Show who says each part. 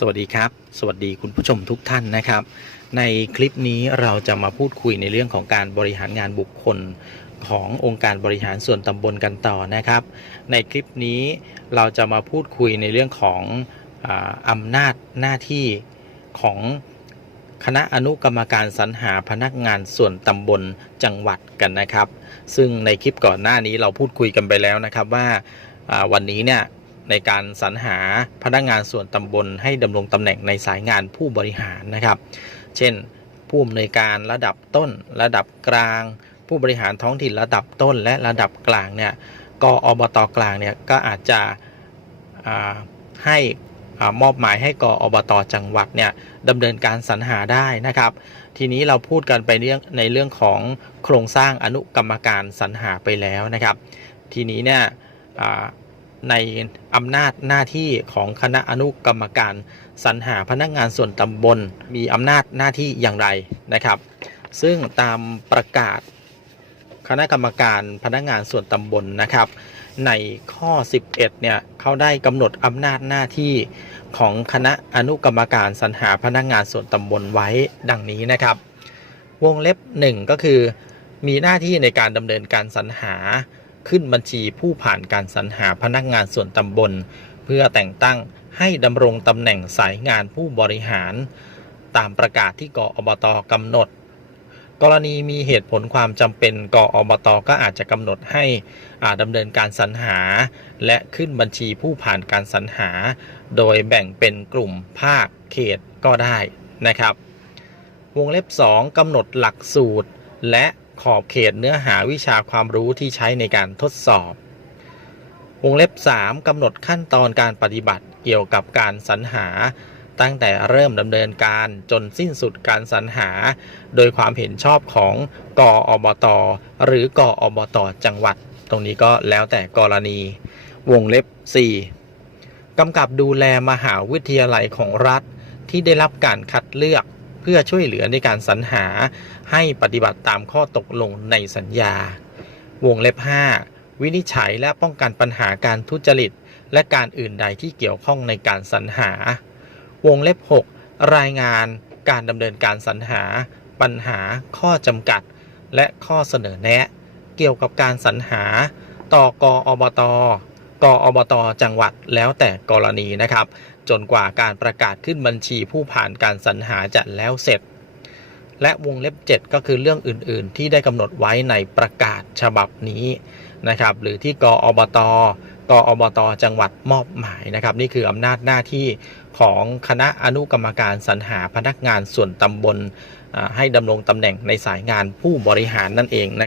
Speaker 1: สวัสดีครับ สวัสดีคุณผู้ชมทุกท่านนะครับ ในคลิปนี้เราจะมาพูดคุยในเรื่องของการบริหารงานบุคคลขององค์การบริหารส่วนตำบลกันต่อนะครับ ในคลิปนี้เราจะมาพูดคุยในเรื่องของอำนาจหน้าที่ของคณะอนุกรรมการสรรหาพนักงานส่วนตำบลจังหวัดกันนะครับ ซึ่งในคลิปก่อนหน้านี้เราพูดคุยกันไปแล้วนะครับว่าวันนี้เนี่ย ในการสรรหาพนักงานส่วนตำบลให้ดำรงตำแหน่งในสายงานผู้บริหารนะครับ เช่น ผู้อำนวยการระดับต้น ระดับกลาง ผู้บริหารท้องถิ่นระดับต้นและระดับกลางเนี่ยกอบตกลางเนี่ยก็อาจจะให้มอบหมายให้กอบตจังหวัดเนี่ยดำเนินการสรรหาได้นะครับ ทีนี้เราพูดกันไปเรื่องในเรื่องของโครงสร้างอนุกรรมการสรรหาไปแล้วนะครับ ทีนี้เนี่ย ในอำนาจหน้าที่ของคณะอนุกรรมการสรรหาพนักงานส่วนตำบล มีอำนาจหน้าที่อย่างไรนะครับ ซึ่งตามประกาศคณะกรรมการพนักงานส่วนตำบลนะครับ ในข้อ 11 เนี่ยเขาได้กำหนดอำนาจหน้าที่ของคณะอนุกรรมการสรรหาพนักงานส่วนตำบลไว้ดังนี้นะครับ วงเล็บ 1 ก็คือ มีหน้าที่ในการดำเนินการสรรหา ขึ้นบัญชีผู้ผ่านการสรรหาพนักงานส่วนตำบล เพื่อแต่งตั้งให้ดำรงตำแหน่งสายงานผู้บริหาร ตามประกาศที่กอบตกำหนด กรณีมีเหตุผลความจำเป็นกอบตก็อาจจะกำหนดให้ดำเนินการสรรหา และขึ้นบัญชีผู้ผ่านการสรรหา โดยแบ่งเป็นกลุ่มภาคเขตก็ได้นะครับ วงเล็บ 2กำหนดหลักสูตรและ ขอบเขตเนื้อหาวิชาความรู้ที่ใช้ในการทดสอบ วงเล็บ 3กำหนดขั้นตอนการปฏิบัติเกี่ยวกับการสรรหา ตั้งแต่เริ่มดำเนินการจนสิ้นสุดการสรรหา โดยความเห็นชอบของกออบต หรือกออบต จังหวัด ตรงนี้ก็แล้วแต่กรณี วงเล็บ 4กำกับดูแลมหาวิทยาลัยของรัฐที่ได้รับการคัดเลือก พื่อช่วยเหลือในการสรรหาให้ปฏิบัติตามข้อตกลงในสัญญา วงเล็บ 5 วินิจฉัยและป้องกันปัญหาการทุจริต และการอื่นใดที่เกี่ยวข้องในการสรรหา วงเล็บ 6 รายงานการดำเนินการสรรหา ปัญหาข้อจำกัด และข้อเสนอแนะ เกี่ยวกับการสรรหา ต่อกอบต กอบตจังหวัดแล้วแต่กรณีนะครับ จนกว่าการประกาศขึ้นบัญชีผู้ผ่านการสรรหาจะแล้วเสร็จ และวงเล็บ 7 ก็คือเรื่องอื่น ๆ ที่ได้กำหนดไว้ในประกาศฉบับนี้นะครับ หรือที่กอบตกอบตจังหวัดมอบหมายนะครับ นี่คืออำนาจหน้าที่ของคณะอนุกรรมการสรรหาพนักงานส่วนตำบลให้ดำรงตำแหน่งในสายงานผู้บริหารนั่นเองนะ